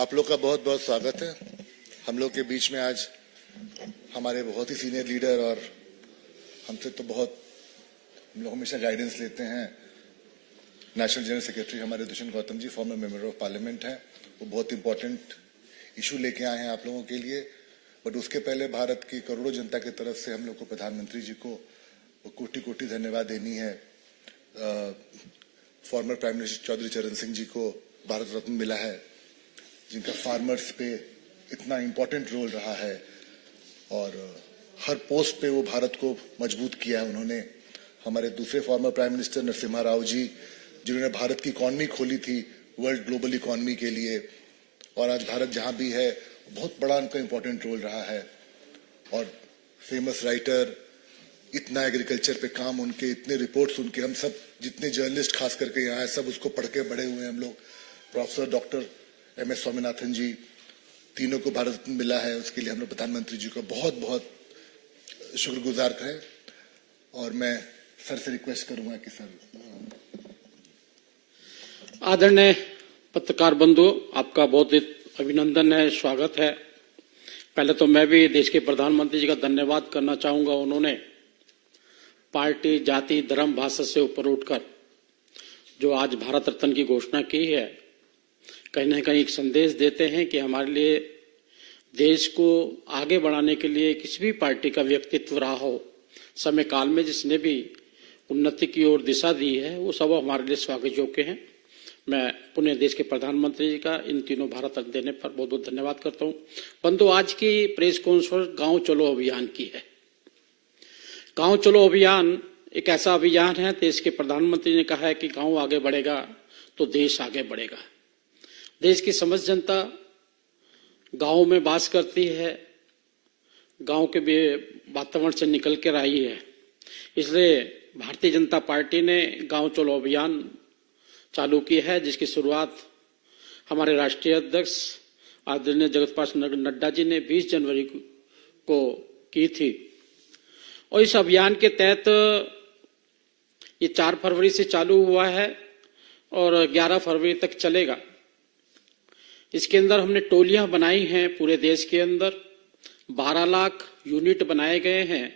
आप लोग का बहुत बहुत स्वागत है। हम लोग के बीच में आज हमारे बहुत ही सीनियर लीडर और हमसे तो बहुत हम लोग हमेशा गाइडेंस लेते हैं, नेशनल जनरल सेक्रेटरी हमारे Dushyant Gautam ji, farmer member of parliament हैं। वो बहुत इंपॉर्टेंट इशू लेके आए हैं आप लोगों के लिए। बट उसके पहले भारत की करोड़ों जनता की तरफ से हम लोग को प्रधानमंत्री जी को कोटि कोटि धन्यवाद देनी है। फॉर्मर प्राइम मिनिस्टर चौधरी चरण सिंह जी को भारत रत्न मिला है, जिनका फार्मर्स पे इतना इम्पोर्टेंट रोल रहा है और हर पोस्ट पे वो भारत को मजबूत किया है उन्होंने। हमारे दूसरे former prime minister Narasimha Rao ji, जिन्होंने भारत की इकॉनमी खोली थी वर्ल्ड ग्लोबल इकॉनमी के लिए, और आज भारत जहां भी है बहुत बड़ा उनका इम्पोर्टेंट रोल रहा है। और फेमस राइटर, इतना एग्रीकल्चर पे काम उनके, इतने रिपोर्ट्स उनके, हम सब जितने जर्नलिस्ट खास करके यहाँ है सब उसको पढ़ के बड़े हुए हैं हम लोग। प्रोफेसर डॉक्टर MS स्वामीनाथन जी, तीनों को भारत रत्न मिला है, उसके लिए हम लोग प्रधानमंत्री जी को बहुत बहुत शुक्रगुजार हैं। और मैं सर से रिक्वेस्ट करूंगा कि सर। आदरणीय पत्रकार बंधु, आपका बहुत अभिनंदन है, स्वागत है। पहले तो मैं भी देश के प्रधानमंत्री जी का धन्यवाद करना चाहूंगा। उन्होंने पार्टी, जाति, धर्म, भाषा से ऊपर उठकर जो आज भारत रत्न की घोषणा की है, कहीं ना कहीं एक संदेश देते हैं कि हमारे लिए देश को आगे बढ़ाने के लिए किसी भी पार्टी का व्यक्तित्व रहा हो, समय काल में जिसने भी उन्नति की ओर दिशा दी है, वो सब हमारे लिए स्वागत योग्य हैं। मैं पुनः देश के प्रधानमंत्री जी का इन तीनों भारत रत्न देने पर बहुत बहुत धन्यवाद करता हूं। बंधु, आज की प्रेस कॉन्फ्रेंस गांव चलो अभियान की है। गांव चलो अभियान एक ऐसा अभियान है, देश के प्रधानमंत्री ने कहा है कि गांव आगे बढ़ेगा तो देश आगे बढ़ेगा। देश की समस्त जनता गांव में वास करती है, गांव के वातावरण से निकल कर आई है। इसलिए भारतीय जनता पार्टी ने गांव चलो अभियान चालू की है, जिसकी शुरुआत हमारे राष्ट्रीय अध्यक्ष आदरणीय जगत प्रकाश नड्डा जी ने 20 जनवरी को की थी। और इस अभियान के तहत ये 4 फरवरी से चालू हुआ है और 11 फरवरी तक चलेगा। इसके अंदर हमने टोलियां बनाई हैं पूरे देश के अंदर। 12 लाख यूनिट बनाए गए हैं,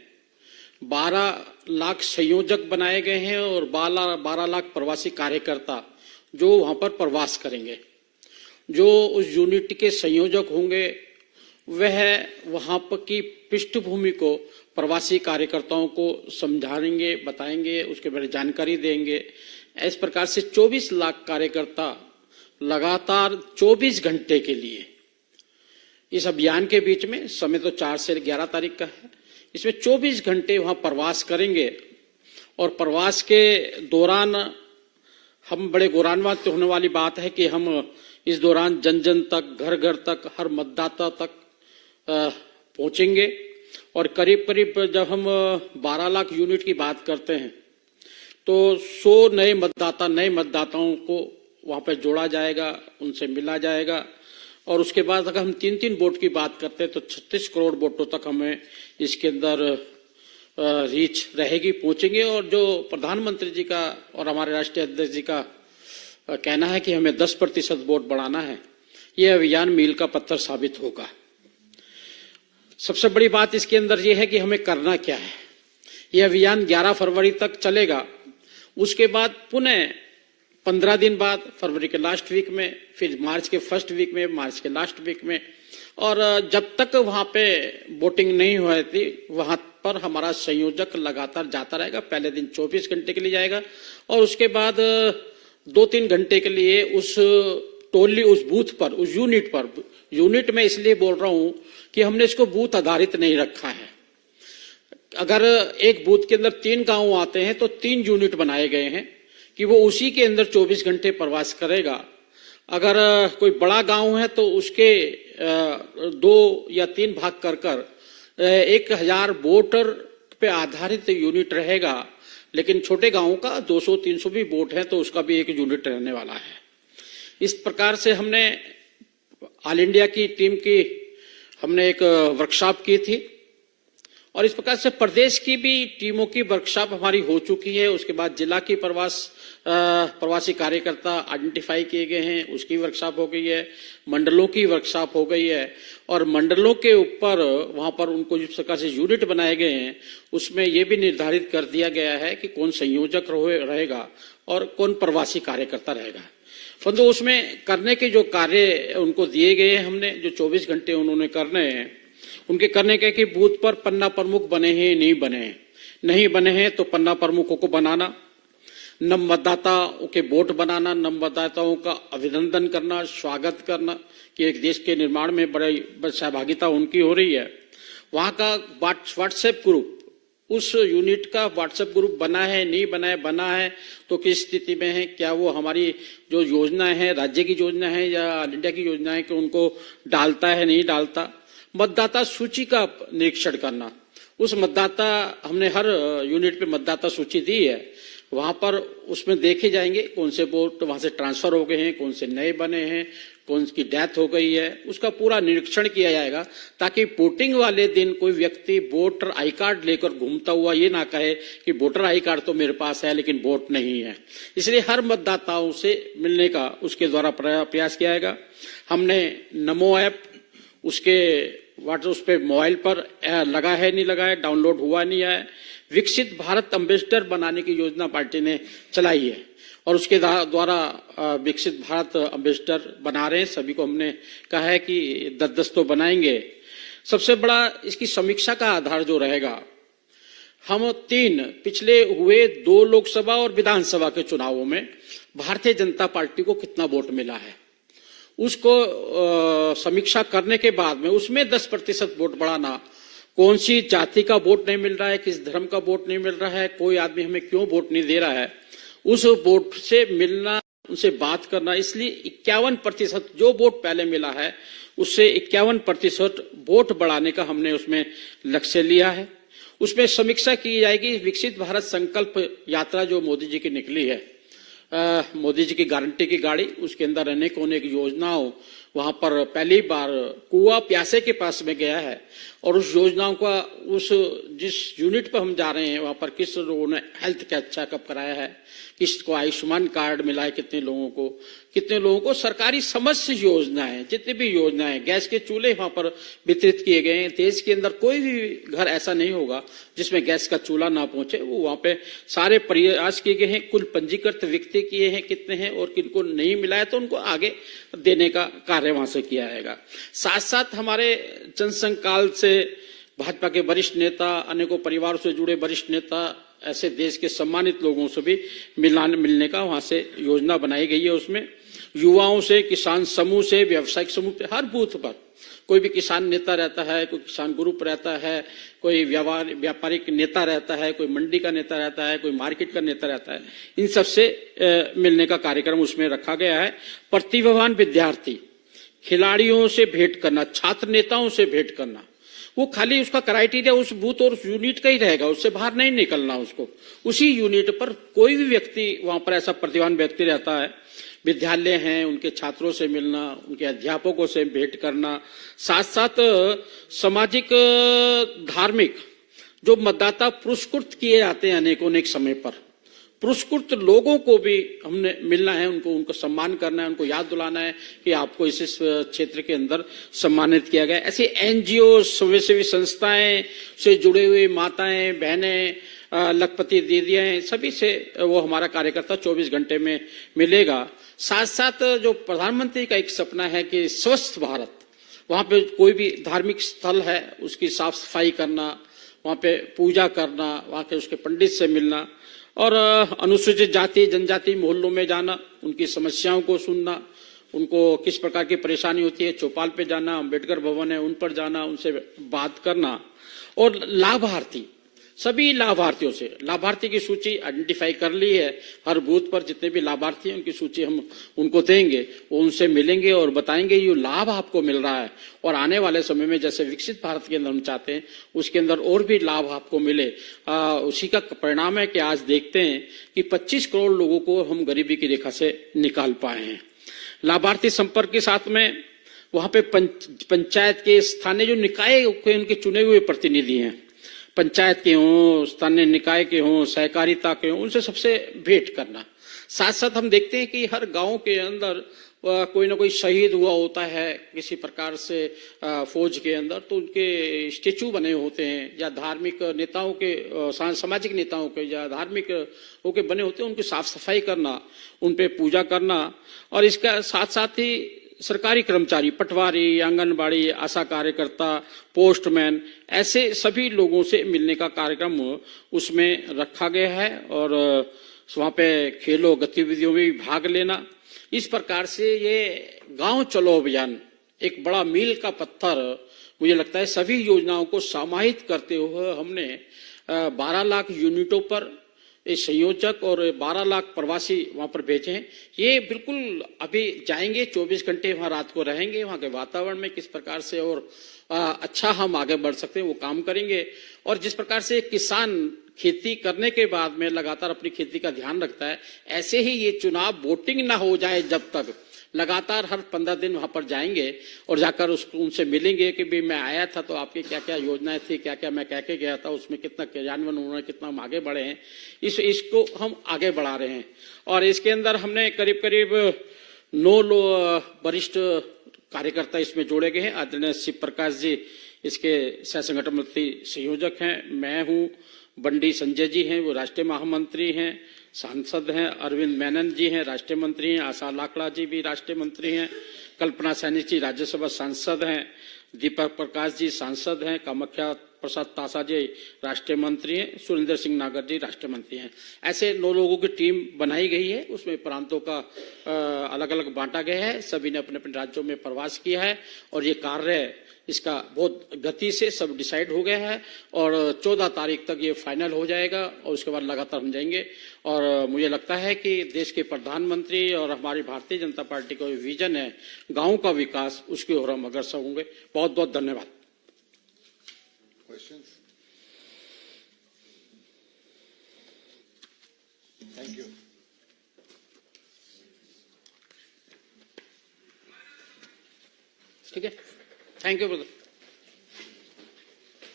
12 लाख संयोजक बनाए गए हैं और 12 लाख प्रवासी कार्यकर्ता जो वहां पर प्रवास करेंगे। जो उस यूनिट के संयोजक होंगे वह वहां पर की पृष्ठभूमि को प्रवासी कार्यकर्ताओं को समझाएंगे, बताएंगे, उसके बारे में जानकारी देंगे। इस प्रकार से 24 लाख कार्यकर्ता लगातार 24 घंटे के लिए इस अभियान के बीच में, समय तो 4 से 11 तारीख का है, इसमें 24 घंटे वहां प्रवास करेंगे। और प्रवास के दौरान हम बड़े गौरवान्वित होने वाली बात है कि हम इस दौरान जन जन तक, घर घर तक, हर मतदाता तक पहुंचेंगे। और करीब करीब जब हम 12 लाख यूनिट की बात करते हैं तो 100 नए मतदाताओं को वहां पर जोड़ा जाएगा, उनसे मिला जाएगा। और उसके बाद अगर हम 3-3 वोट की बात करते हैं तो 36 करोड़ वोटों तक हमें इसके अंदर रीच रहेगी, पहुंचेंगे। और जो प्रधानमंत्री जी का और हमारे राष्ट्रीय अध्यक्ष जी का कहना है कि हमें 10% वोट बढ़ाना है, यह अभियान मील का पत्थर साबित होगा। सबसे बड़ी बात इसके अंदर यह है कि हमें करना क्या है। यह अभियान 11 फरवरी तक चलेगा। उसके बाद पुनः 15 दिन बाद फरवरी के लास्ट वीक में, फिर मार्च के फर्स्ट वीक में, मार्च के लास्ट वीक में, और जब तक वहां पे वोटिंग नहीं हुई थी वहां पर हमारा संयोजक लगातार जाता रहेगा। पहले दिन 24 घंटे के लिए जाएगा और उसके बाद 2-3 घंटे के लिए उस टोली, उस बूथ पर, उस यूनिट पर, यूनिट में इसलिए बोल रहा हूं कि हमने इसको बूथ आधारित नहीं रखा है। अगर एक बूथ के अंदर 3 गांव आते हैं तो 3 यूनिट बनाए गए हैं कि वो उसी के अंदर 24 घंटे प्रवास करेगा। अगर कोई बड़ा गांव है तो उसके 2 या 3 भाग कर 1000 वोटर पे आधारित यूनिट रहेगा। लेकिन छोटे गांवों का 200-300 भी वोट है तो उसका भी एक यूनिट रहने वाला है। इस प्रकार से हमने ऑल इंडिया की टीम की हमने एक वर्कशॉप की थी और इस प्रकार से प्रदेश की भी टीमों की वर्कशॉप हमारी हो चुकी है। उसके बाद जिला की प्रवासी कार्यकर्ता आइडेंटिफाई किए गए हैं, उसकी वर्कशॉप हो गई है। मंडलों की वर्कशॉप हो गई है और मंडलों के ऊपर वहां पर उनको जिस प्रकार से यूनिट बनाए गए हैं उसमें यह भी निर्धारित कर दिया गया है कि कौन संयोजक रहेगा और कौन प्रवासी कार्यकर्ता रहेगा। परंतु उसमें करने के जो कार्य उनको दिए गए हैं, हमने जो 24 घंटे उन्होंने करने हैं, उनके करने के कि बूथ पर पन्ना प्रमुख बने हैं नहीं बने हैं तो पन्ना प्रमुखों को बनाना, नव मतदाताओं के वोट बनाना, नव मतदाताओं का अभिनंदन करना, स्वागत करना कि एक देश के निर्माण में बड़ी सहभागिता उनकी हो रही है। वहां का व्हाट्सएप ग्रुप, उस यूनिट का व्हाट्सएप ग्रुप बना है नहीं बना है तो किस स्थिति में है, क्या वो हमारी जो योजना है, राज्य की योजना है या ऑल इंडिया की योजना है कि उनको डालता है नहीं डालता। मतदाता सूची का निरीक्षण करना, उस मतदाता हमने हर यूनिट पे मतदाता सूची दी है, वहां पर उसमें देखे जाएंगे कौन से वोट वहां से ट्रांसफर हो गए हैं, कौन से नए बने हैं, कौन की डेथ हो गई है, उसका पूरा निरीक्षण किया जाएगा ताकि वोटिंग वाले दिन कोई व्यक्ति वोटर आई कार्ड लेकर घूमता हुआ ये ना कहे कि वोटर आई कार्ड तो मेरे पास है लेकिन वोट नहीं है। इसलिए हर मतदाताओं से मिलने का उसके द्वारा प्रयास किया जाएगा। हमने नमो ऐप उसके उस पे मोबाइल पर लगा है नहीं लगा है, डाउनलोड हुआ नहीं है। विकसित भारत एम्बेसडर बनाने की योजना पार्टी ने चलाई है और उसके द्वारा विकसित भारत एम्बेसडर बना रहे हैं। सभी को हमने कहा है कि 10-10 तो बनाएंगे। सबसे बड़ा इसकी समीक्षा का आधार जो रहेगा, हम पिछले हुए 2 लोकसभा और विधानसभा के चुनावों में भारतीय जनता पार्टी को कितना वोट मिला है उसको समीक्षा करने के बाद में उसमें 10% वोट बढ़ाना, कौन सी जाति का वोट नहीं मिल रहा है, किस धर्म का वोट नहीं मिल रहा है, कोई आदमी हमें क्यों वोट नहीं दे रहा है, उस वोट से मिलना, उनसे बात करना। इसलिए 51% जो वोट पहले मिला है उससे 51% वोट बढ़ाने का हमने उसमें लक्ष्य लिया है। उसमें समीक्षा की जाएगी विकसित भारत संकल्प यात्रा जो मोदी जी की निकली है, मोदी जी की गारंटी की गाड़ी, उसके अंदर अनेक योजनाओं वहां पर पहली बार कुआ प्यासे के पास में गया है और उस योजनाओं का उस जिस यूनिट पर हम जा रहे हैं वहां पर किस लोगों ने हेल्थ का चेकअप कराया है, किसको आयुष्मान कार्ड मिला है, कितने लोगों को सरकारी समस्त योजनाएं, जितनी भी योजनाएं, गैस के चूल्हे वहां पर वितरित किए गए हैं। देश के अंदर कोई भी घर ऐसा नहीं होगा जिसमें गैस का चूल्हा ना पहुंचे, वो वहां पे सारे प्रयास किए गए हैं। कुल पंजीकृत व्यक्ति किए हैं कितने हैं और किनको नहीं मिला है तो उनको आगे देने का कार्य वहां से किया जाएगा। साथ साथ हमारे जनसंघ काल से भाजपा के वरिष्ठ नेता, अनेकों परिवारों से जुड़े वरिष्ठ नेता, ऐसे देश के सम्मानित लोगों से भी मिलने का वहां से योजना बनाई गई है। उसमें युवाओं से, किसान समूह से, व्यावसायिक समूह पे, हर बूथ पर कोई भी किसान नेता रहता है, कोई किसान ग्रुप रहता है, कोई व्यापारिक नेता रहता है, कोई मंडी का नेता रहता है, कोई मार्केट का नेता रहता है, इन सबसे मिलने का कार्यक्रम उसमें रखा गया है। प्रतिभावान विद्यार्थी, खिलाड़ियों से भेंट करना, छात्र नेताओं से भेंट करना, वो खाली उसका क्राइटेरिया उस बूथ और उस यूनिट का ही रहेगा, उससे बाहर नहीं निकलना उसको। उसी यूनिट पर कोई भी व्यक्ति वहां पर ऐसा प्रतिभावान व्यक्ति रहता है, विद्यालय हैं, उनके छात्रों से मिलना, उनके अध्यापकों से भेंट करना, साथ साथ सामाजिक धार्मिक जो मतदाता पुरस्कृत किए जाते हैं अनेक समय पर, पुरस्कृत लोगों को भी हमने मिलना है, उनको सम्मान करना है, उनको याद दिलाना है कि आपको इस क्षेत्र के अंदर सम्मानित किया गया। ऐसे एनजीओ, स्वयंसेवी संस्थाएं से जुड़े हुए माताएं, बहनें, लखपति दीदियां, सभी से वो हमारा कार्यकर्ता 24 घंटे में मिलेगा। साथ साथ जो प्रधानमंत्री का एक सपना है कि स्वस्थ भारत, वहां पे कोई भी धार्मिक स्थल है उसकी साफ सफाई करना, वहां पे पूजा करना, वहां के उसके पंडित से मिलना और अनुसूचित जाति जनजाति मोहल्लों में जाना, उनकी समस्याओं को सुनना, उनको किस प्रकार की परेशानी होती है, चौपाल पे जाना, अम्बेडकर भवन है उन पर जाना, उनसे बात करना। और लाभार्थी, सभी लाभार्थियों से, लाभार्थी की सूची आइडेंटिफाई कर ली है, हर बूथ पर जितने भी लाभार्थी हैं उनकी सूची हम उनको देंगे, वो उनसे मिलेंगे और बताएंगे ये लाभ आपको मिल रहा है और आने वाले समय में जैसे विकसित भारत के अंदर हम चाहते हैं उसके अंदर और भी लाभ आपको मिले। उसी का परिणाम है कि आज देखते हैं कि 25 करोड़ लोगों को हम गरीबी की रेखा से निकाल पाए हैं। लाभार्थी संपर्क के साथ में वहां पे पंचायत के स्थानीय जो निकाय के उनके चुने हुए प्रतिनिधि हैं, पंचायत के हों, स्थानीय निकाय के हों, सहकारिता के हों, उनसे सबसे भेंट करना। साथ साथ हम देखते हैं कि हर गांव के अंदर कोई ना कोई शहीद हुआ होता है किसी प्रकार से फौज के अंदर, तो उनके स्टेचू बने होते हैं, या धार्मिक नेताओं के सामाजिक नेताओं के या धार्मिक होके बने होते हैं, उनकी साफ सफाई करना, उन पे पूजा करना। और इसका साथ साथ ही सरकारी कर्मचारी, पटवारी, आंगनबाड़ी, आशा कार्यकर्ता, पोस्टमैन, ऐसे सभी लोगों से मिलने का कार्यक्रम उसमें रखा गया है। और वहां पे खेलों गतिविधियों में भी भाग लेना। इस प्रकार से ये गांव चलो अभियान एक बड़ा मील का पत्थर मुझे लगता है। सभी योजनाओं को समाहित करते हुए हमने 12 लाख यूनिटों पर इस संयोजक और 12 लाख प्रवासी वहां पर भेजे हैं। ये बिल्कुल अभी जाएंगे, 24 घंटे वहां रात को रहेंगे, वहां के वातावरण में किस प्रकार से और अच्छा हम आगे बढ़ सकते हैं वो काम करेंगे। और जिस प्रकार से किसान खेती करने के बाद में लगातार अपनी खेती का ध्यान रखता है, ऐसे ही ये चुनाव वोटिंग ना हो जाए जब तक लगातार हर 15 दिन वहां पर जाएंगे और जाकर उसको उनसे मिलेंगे कि भाई मैं आया था तो आपकी क्या क्या योजनाएं थी, क्या क्या मैं कह के गया था, उसमें कितना क्रियान्वयन हुआ है, कितना हम आगे बढ़े हैं, इसको हम आगे बढ़ा रहे हैं। और इसके अंदर हमने करीब करीब 9 वरिष्ठ कार्यकर्ता इसमें जोड़े गए हैं। आदरणीय शिव प्रकाश जी इसके सह संगठन मंत्री संयोजक हैं, मैं हूं, बंडी संजय जी हैं, वो राष्ट्रीय महामंत्री हैं, सांसद हैं, अरविंद मेनन जी हैं, राष्ट्रीय मंत्री हैं, आशा लाकड़ा जी भी राष्ट्रीय मंत्री हैं, कल्पना सैनी जी राज्यसभा सांसद हैं, दीपक प्रकाश जी सांसद हैं, कामाख्या प्रसाद तासा जी राष्ट्रीय मंत्री हैं, सुरेंद्र सिंह नागर जी राष्ट्रीय मंत्री हैं। ऐसे 9 लोगों की टीम बनाई गई है। उसमें प्रांतों का अलग अलग बांटा गया है, सभी ने अपने अपने राज्यों में प्रवास किया है और ये कार्य इसका बहुत गति से सब डिसाइड हो गया है और 14 तारीख तक ये फाइनल हो जाएगा और उसके बाद लगातार हम जाएंगे। और मुझे लगता है कि देश के प्रधानमंत्री और हमारी भारतीय जनता पार्टी का विजन है गांव का विकास, उसकी ओर हम अग्रसर होंगे। बहुत बहुत धन्यवाद। Thank you. ठीक है, थैंक यू ब्रदर।